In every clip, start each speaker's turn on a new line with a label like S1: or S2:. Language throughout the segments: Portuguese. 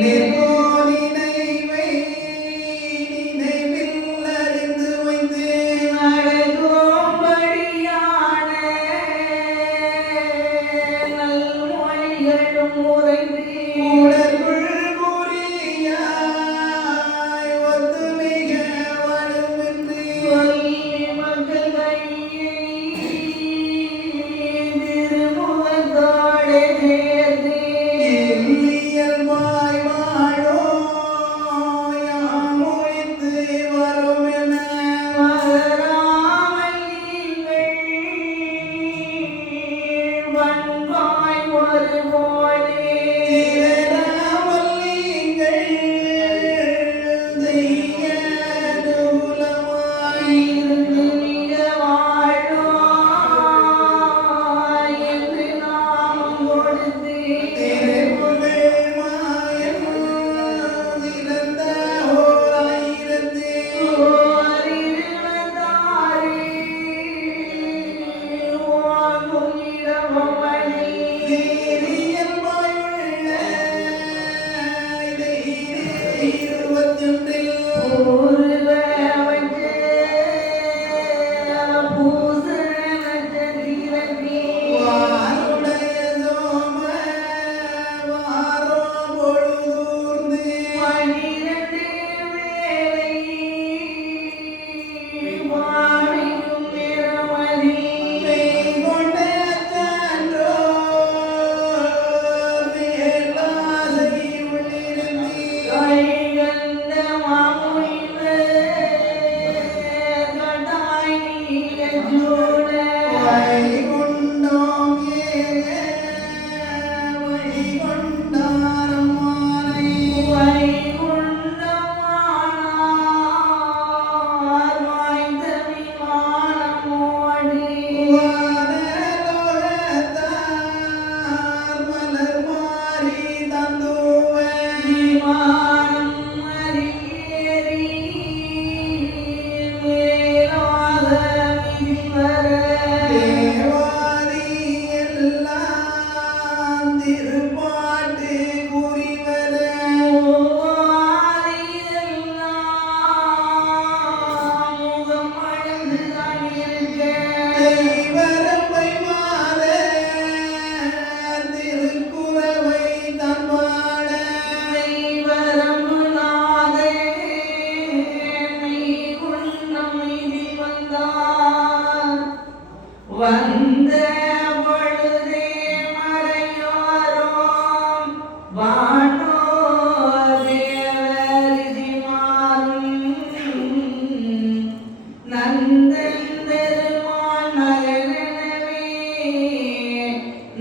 S1: Lindo.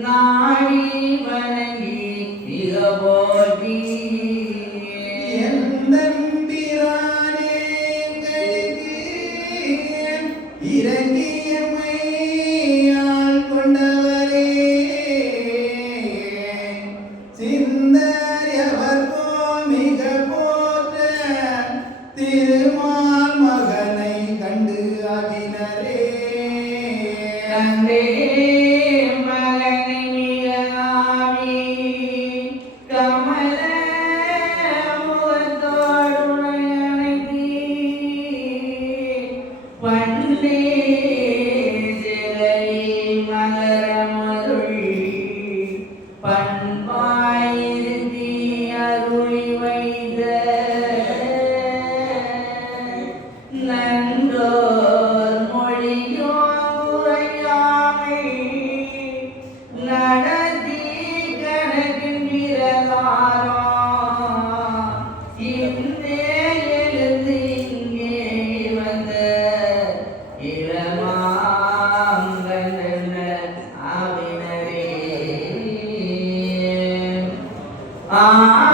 S2: Na Ah